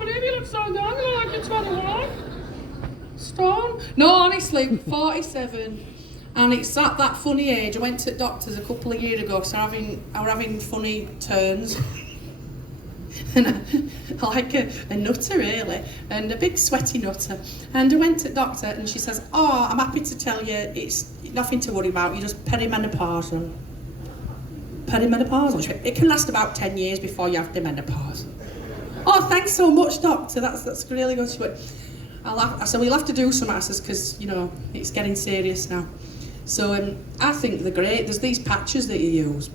believe you look so young, like you're 21. Stone? No, honestly, 47. And it's at that funny age. I went to the doctors a couple of years ago because I were having funny turns. And I like a nutter really, and a big sweaty nutter. And I went to the doctor and she says, oh, I'm happy to tell you it's nothing to worry about, you're just perimenopausal. Perimenopausal? It can last about 10 years before you have the menopause. Oh, thanks so much, doctor, that's really good. She went, I said, we'll have to do something, I says, because, you know, it's getting serious now. So I think they're great. There's these patches that you use.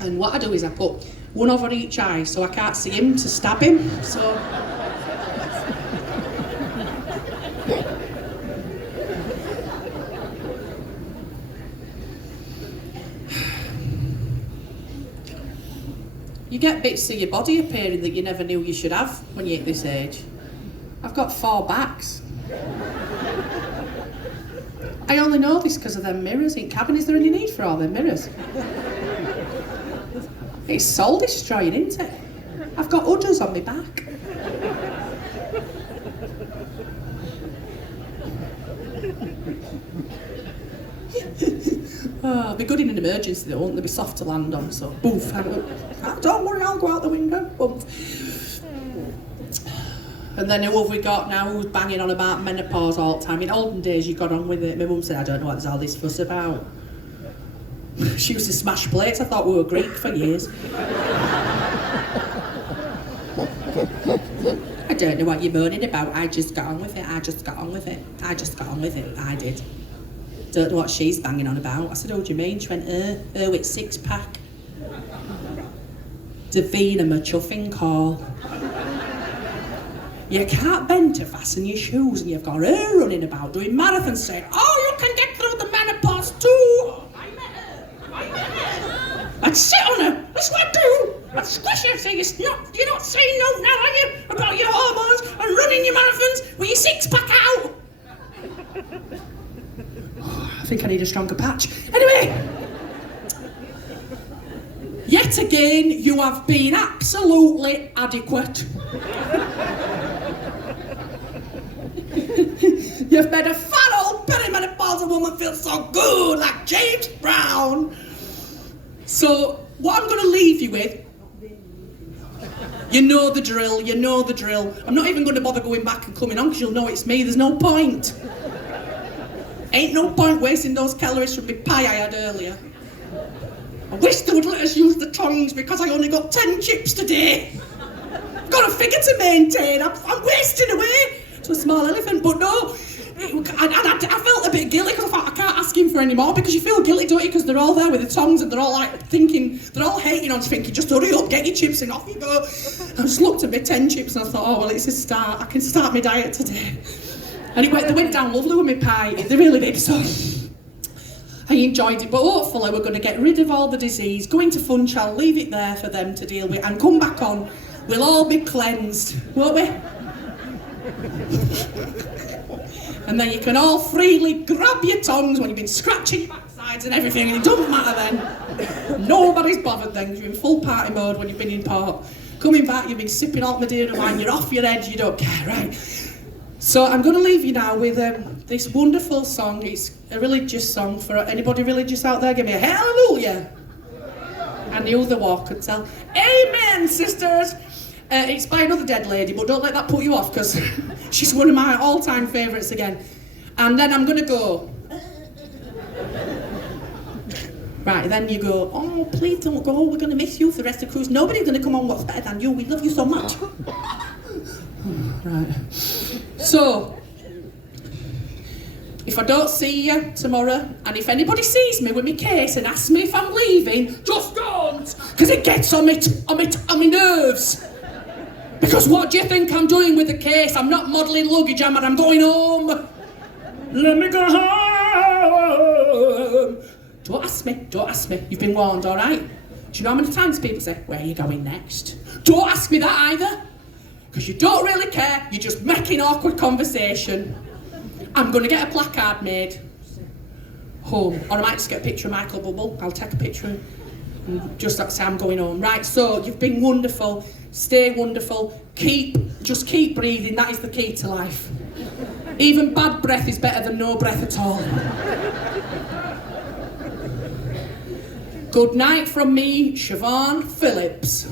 And what I do is I put one over each eye so I can't see him to stab him. So you get bits of your body appearing that you never knew you should have when you're at this age. I've got 4 backs. I only know this because of them mirrors in cabin. Is there any need for all them mirrors? It's soul destroying, isn't it? I've got udders on my back. Oh, it'll be good in an emergency though, won't they? Be soft to land on, so boof. Don't worry, I'll go out the window. Boof. And then who have we got now who's banging on about menopause all the time? In olden days you got on with it. My mum said, I don't know what there's all this fuss about. She used to smash plates. I thought we were Greek for years. I don't know what you're moaning about. I just got on with it. I did. Don't know what she's banging on about. I said, oh, what do you mean? She went, with 6-pack. Davina, my chuffing call. You can't bend to fasten your shoes and you've got her running about doing marathons saying, oh, you can get through the menopause too. I'd sit on her, that's what I do. I'd squish her, say, you're not saying no now, are you? About your hormones and running your marathons with your 6-pack out. Oh, I think I need a stronger patch. Anyway, yet again, you have been absolutely adequate. You've made a fat old perimenopausal woman feel so good, like James Brown. So, what I'm going to leave you with, you know the drill. I'm not even going to bother going back and coming on because you'll know it's me, there's no point. Ain't no point wasting those calories from the pie I had earlier. I wish they would let us use the tongs because I only got 10 chips today. I've got a figure to maintain, I'm wasting away to a small elephant, but no. I felt a bit guilty because I thought I can't ask him for any more because you feel guilty, don't you? Because they're all there with the tongs and they're all like thinking, they're all hating on you, thinking, just hurry up, get your chips and off you go. I just looked at my 10 chips and I thought, oh well, it's a start. I can start my diet today. Anyway, they went down lovely with my pie. They really did, so I enjoyed it. But hopefully we're going to get rid of all the disease, go into Funchal, leave it there for them to deal with and come back on. We'll all be cleansed, won't we? And then you can all freely grab your tongues when you've been scratching your backsides and everything, and it doesn't matter then. Nobody's bothered then, because you're in full party mode when you've been in port. Coming back, you've been sipping alt Madeira wine, you're off your edge, you don't care, right? So I'm going to leave you now with this wonderful song. It's a religious song. For anybody religious out there, give me a hallelujah. I knew the war could tell. Amen, sisters. It's by another dead lady, but don't let that put you off because she's one of my all-time favourites again. And then I'm going to go. Right, then you go, oh, please don't go, we're going to miss you for the rest of the cruise. Nobody's going to come on what's better than you, we love you so much. Right. So, if I don't see you tomorrow, and if anybody sees me with my case and asks me if I'm leaving, just don't, because it gets on my nerves. Because what do you think I'm doing with the case? I'm not modelling luggage, I'm going home. Let me go home. Don't ask me. You've been warned, all right? Do you know how many times people say, where are you going next? Don't ask me that either. Because you don't really care, you're just making awkward conversation. I'm going to get a placard made. Home. Or I might just get a picture of Michael Bubble. I'll take a picture and just say I'm going home. Right, so you've been wonderful. stay wonderful, just keep breathing, that is the key to life. Even bad breath is better than no breath at all. Good night from me, Siobhan Phillips.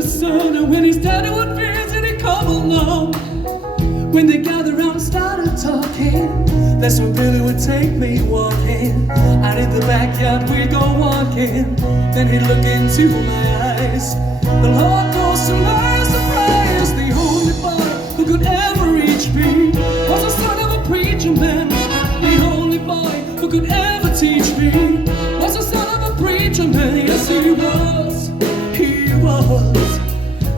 Son, and when his daddy would visit, he'd come along. When they gathered around and started talking, that's when Billy would take me walking. Out in the backyard we'd go walking. Then he'd look into my eyes. The Lord knows to my surprise, the only boy who could ever reach me was the son of a preacher man. The only boy who could ever teach me was the son of a preacher man. Yes, he was. He was.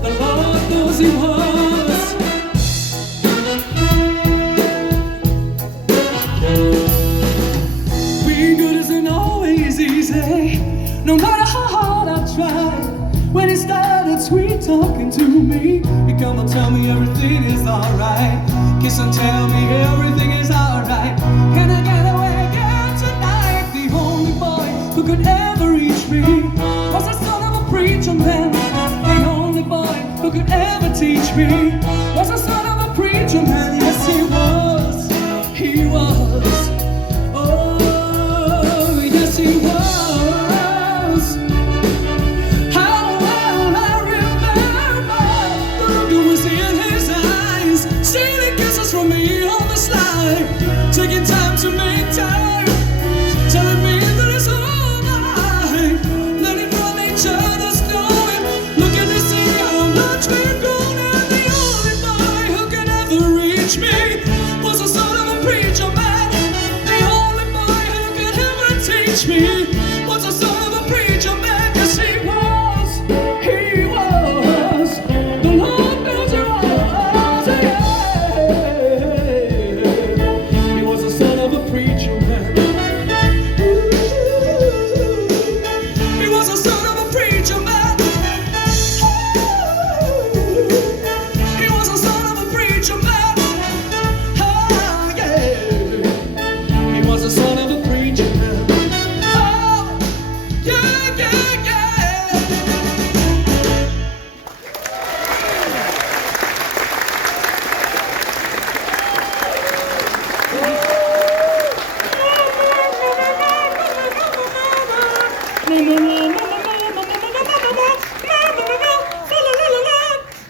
The Lord knows he was. Being good isn't always easy, no matter how hard I try. When he started sweet talking to me, he'd come and tell me everything is alright. Kiss and tell me everything is alright. Can I get away again tonight? The only boy who could ever reach me was the son of a preacher man. The only boy who could ever teach me was the son of a preacher man. Yes, he was. He was. Oh, yes, he was. How well I remember the look that was in his eyes, stealing kisses from me on the slide, taking time to make time, telling me that it's all right, learning from each other's knowing, looking to see how much we've grown. And the only boy who could ever reach me was the son of a preacher man. The only boy who could ever teach me was the son of a preacher man. Yes, he was. He was. The Lord knows he was. Yeah. He was the son of a preacher man. He was the son of a preacher man. He was the son of a preacher man. Ah, yeah. He was the son of a preacher man. Oh, yeah, yeah, yeah.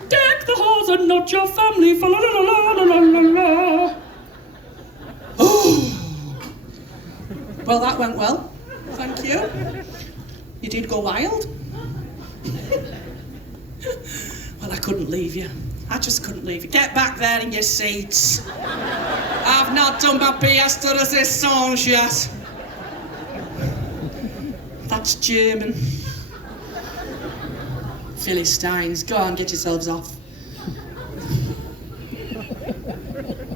Deck the halls and not your family. Well, that went well. Thank you. You did go wild. Well, I couldn't leave you. I just couldn't leave you. Get back there in your seats. I've not done my pièce de résistance yet. That's German. Philistines, go on, get yourselves off.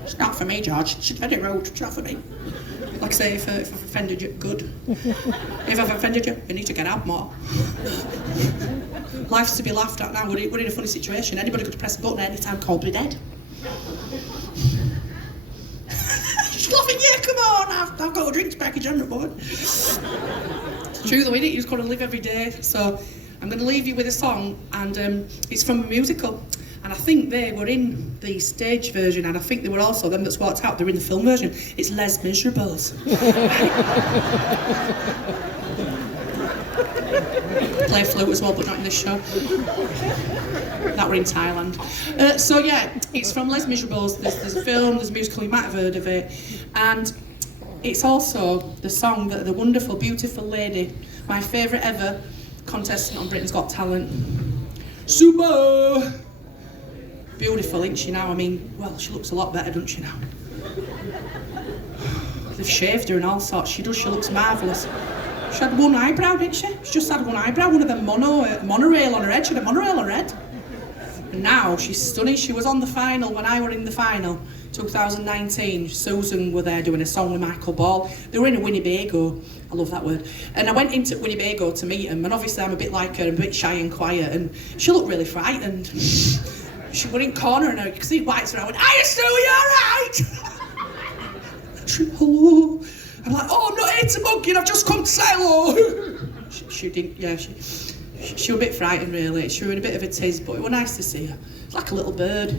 It's not for me, George. It's very rude. It's not for me. Like I say, if I've offended you, good. If I've offended you, you need to get out more. Life's to be laughed at now. We're in a funny situation. Anybody could press a button at any time, cold be dead. Just laughing, yeah, come on. I've got a drinks package on the board. It's true though, innit? You just got to live every day. So I'm going to leave you with a song, and it's from a musical. And I think they were in the stage version, and I think they were also, them that's walked out, they're in the film version. It's Les Miserables. Play flute as well, but not in this show. That were in Thailand. So yeah, it's from Les Miserables. There's a film, there's a musical, you might have heard of it. And it's also the song that the wonderful, beautiful lady, my favourite ever contestant on Britain's Got Talent, Super! Beautiful, isn't she now? I mean, well, she looks a lot better, doesn't she now? They've shaved her and all sorts. She does, she looks marvellous. She had one eyebrow, didn't she? She just had one eyebrow, one of them monorail on her head. She had a monorail on her head. And now she's stunning. She was on the final when I were in the final, 2019. Susan were there doing a song with Michael Ball. They were in a Winnebago. I love that word. And I went into Winnebago to meet him, and obviously I'm a bit like her, I'm a bit shy and quiet, and she looked really frightened. She were in corner and I could see whites around. I went, "Are you Sue, you alright?" She, "Hello." I'm like, "Oh, I'm not here to mug you, I've just come to say hello." She didn't, yeah, she was a bit frightened really. She was in a bit of a tiz, but it was nice to see her. It's like a little bird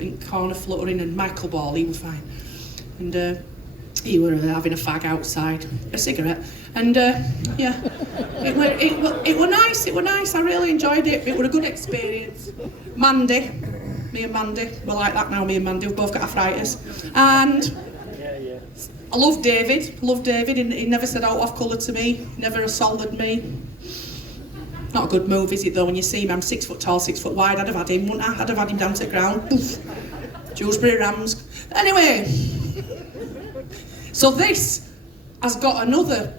in corner fluttering, and Michael Ball, he was fine. And he were having a fag outside, a cigarette. And yeah, it were nice, I really enjoyed it. It was a good experience. Mandy, me and Mandy, we're like that now, me and Mandy, we've both got arthritis. And I love David, he never said out of colour to me, he never assaulted me. Not a good move, is it though, when you see me, I'm 6 foot tall, 6 foot wide, I'd have had him, wouldn't I? I'd have had him down to the ground. Poof. Dewsbury Rams. Anyway, so this has got another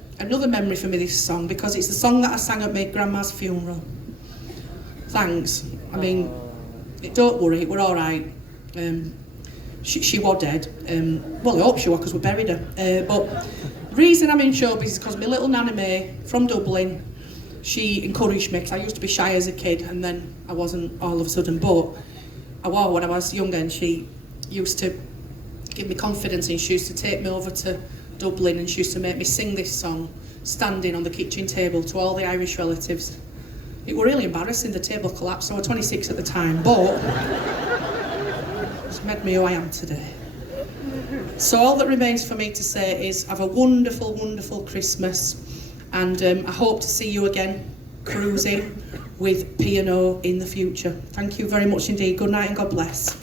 memory for me, this song, because it's the song that I sang at my grandma's funeral. Thanks. I mean, don't worry, we're all right. She was dead. Well, I hope she was, because we buried her. But the reason I'm in showbiz is because my little Nana May from Dublin, she encouraged me, because I used to be shy as a kid, and then I wasn't all of a sudden, but I was when I was younger, and she used to give me confidence, and she used to take me over to Dublin, and she used to make me sing this song, standing on the kitchen table to all the Irish relatives. It was really embarrassing, the table collapsed. I was 26 at the time, but it's made me who I am today. So all that remains for me to say is have a wonderful, wonderful Christmas, and I hope to see you again cruising with P&O in the future. Thank you very much indeed. Good night and God bless.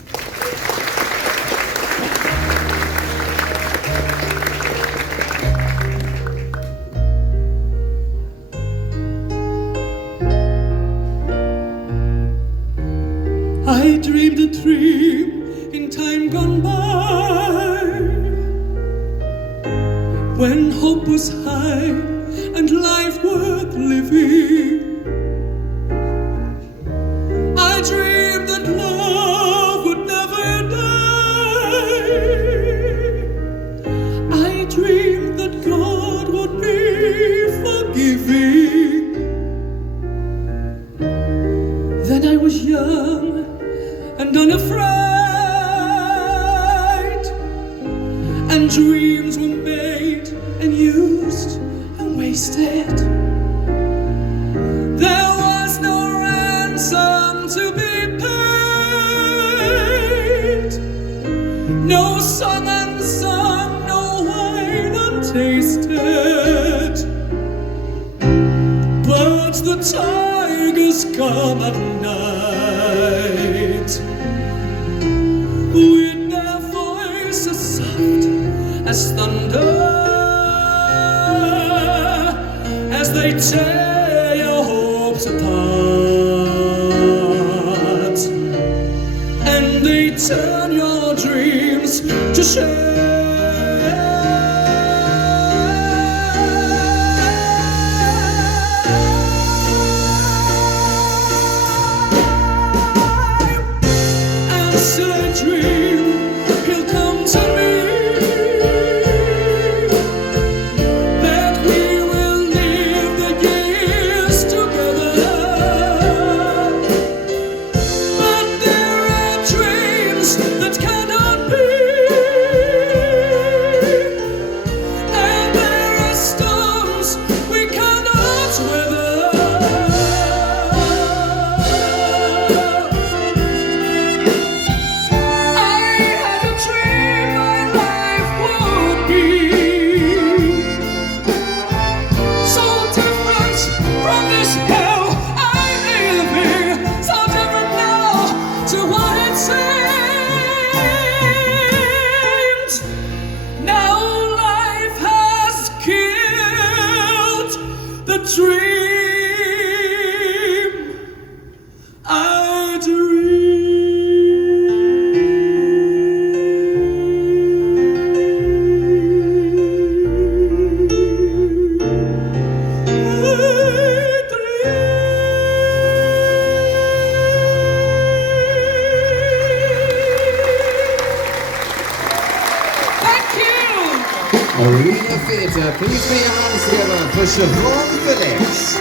I dreamed a dream in time gone by, when hope was high and life worth living. I dreamed that love would never die. I dreamed that God would be forgiving. Then I was young and unafraid, and dreams were made and used and wasted. There was no ransom to be paid, no song unsung, no wine untasted. But the tigers come at night, with their voices soft as thunder, as they tear your hopes apart, and they turn your dreams to shame. As I dream, he'll come to me, that we will live the years together. But there are dreams that cannot be, the theatre. Please put your hands together for Siobhan Phillips.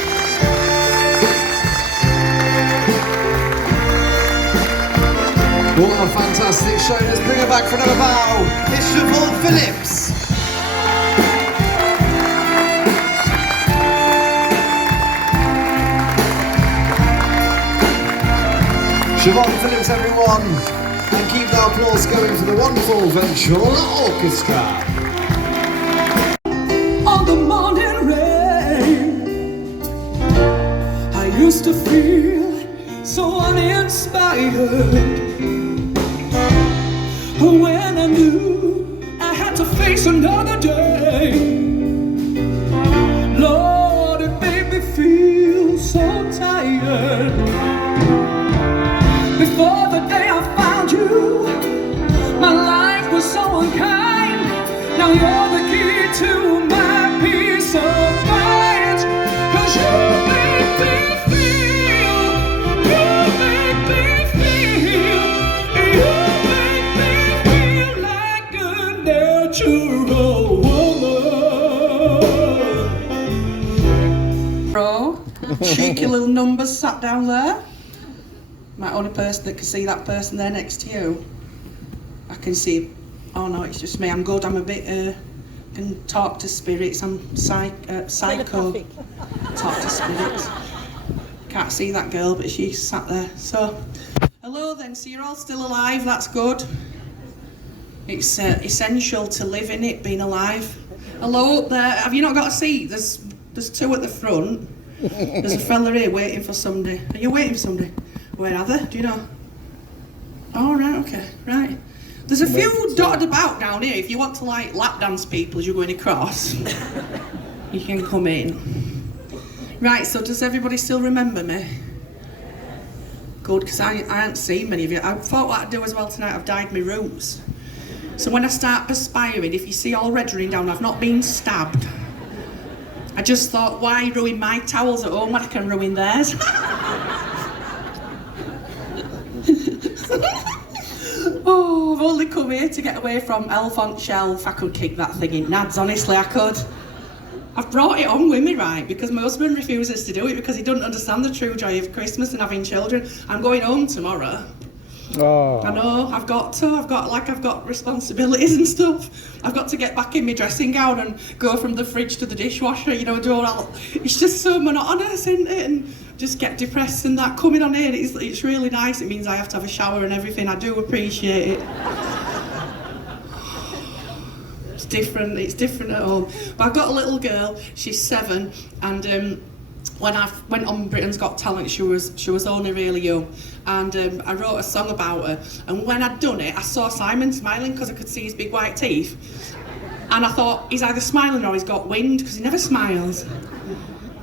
What a fantastic show. Let's bring her back for another bow. It's Siobhan Phillips. Siobhan Phillips, everyone. And keep the applause going for the wonderful Ventura Orchestra. On the morning rain, I used to feel so uninspired. When I knew I had to face another day, Lord, it made me feel so tired. Before the day I found you, my life was so unkind. Now you're the key to my peace of mind. 'Cause you make me feel, you make me feel, you make me feel like a natural woman. Bro, cheeky little numbers sat down there. My only person that can see that person there next to you. I can see, oh no, it's just me. I'm good. I'm a bit, can talk to spirits. I'm psycho. Talk to spirits. Can't see that girl, but she's sat there. So, hello then. So you're all still alive. That's good. It's essential to live in it, being alive. Hello up there. Have you not got a seat? There's two at the front. There's a fella here waiting for somebody. Are you waiting for somebody? Where are they? Do you know? Oh, right, okay, right. There's a few dotted about down here. If you want to like lap dance people as you're going across, you can come in. Right, so does everybody still remember me? Good, because I haven't seen many of you. I thought what I'd do as well tonight, I've dyed my roots. So when I start perspiring, if you see all red running down, I've not been stabbed. I just thought, why ruin my towels at home when I can ruin theirs? Oh, I've only come here to get away from Elf on Shelf. I could kick that thing in nads, honestly, I could. I've brought it on with me, right, because my husband refuses to do it because he doesn't understand the true joy of Christmas and having children. I'm going home tomorrow. Oh. I know, I've got responsibilities and stuff. I've got to get back in my dressing gown and go from the fridge to the dishwasher, you know, do all that. It's just so monotonous, isn't it? And just get depressed and that. Coming on here, it's really nice. It means I have to have a shower and everything. I do appreciate it. It's different at home. But I've got a little girl, she's 7, and when I went on Britain's Got Talent, she was only really young, and I wrote a song about her. And when I'd done it, I saw Simon smiling because I could see his big white teeth, and I thought he's either smiling or he's got wind because he never smiles.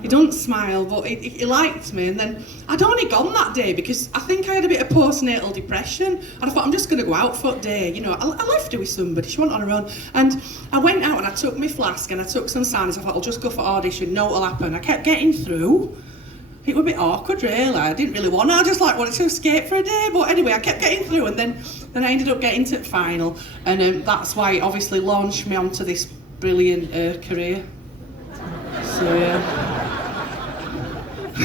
He doesn't smile, but he liked me. And then I'd only gone that day because I think I had a bit of postnatal depression, and I thought I'm just going to go out for a day. You know, I left her with somebody. She went on her own, and I went out and I took my flask and I took some signs. I thought I'll just go for audition. No, it'll happen. I kept getting through. It was a bit awkward, really. I didn't really want to. I just wanted to escape for a day. But anyway, I kept getting through, and then I ended up getting to the final, and that's why it obviously launched me onto this brilliant career. So yeah.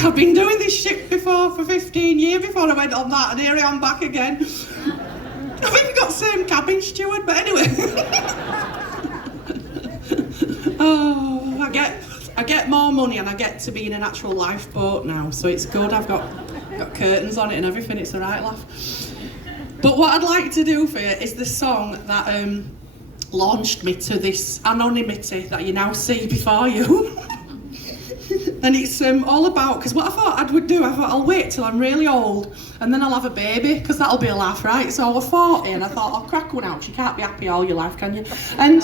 I've been doing this shit before for 15 years before I went on that, and here I am back again. I've even got the same cabin steward, but anyway. Oh, I get more money and I get to be in an actual lifeboat now, so it's good. I've got curtains on it and everything. It's a right laugh. But what I'd like to do for you is the song that launched me to this anonymity that you now see before you. And it's all about, because what I thought I would do, I thought I'll wait till I'm really old and then I'll have a baby, because that'll be a laugh, right? So I was 40 and I thought, I'll crack one out. You can't be happy all your life, can you? And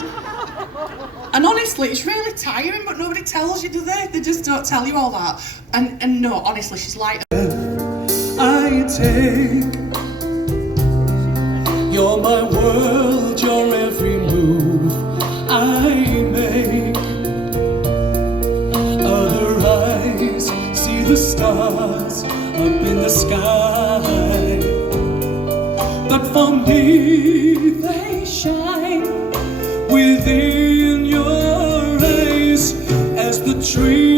honestly, it's really tiring, but nobody tells you, do they? They just don't tell you all that. And no, honestly, she's like... I take, you're my world, your every move I make. Other eyes see the stars up in the sky, but for me they shine within your tree.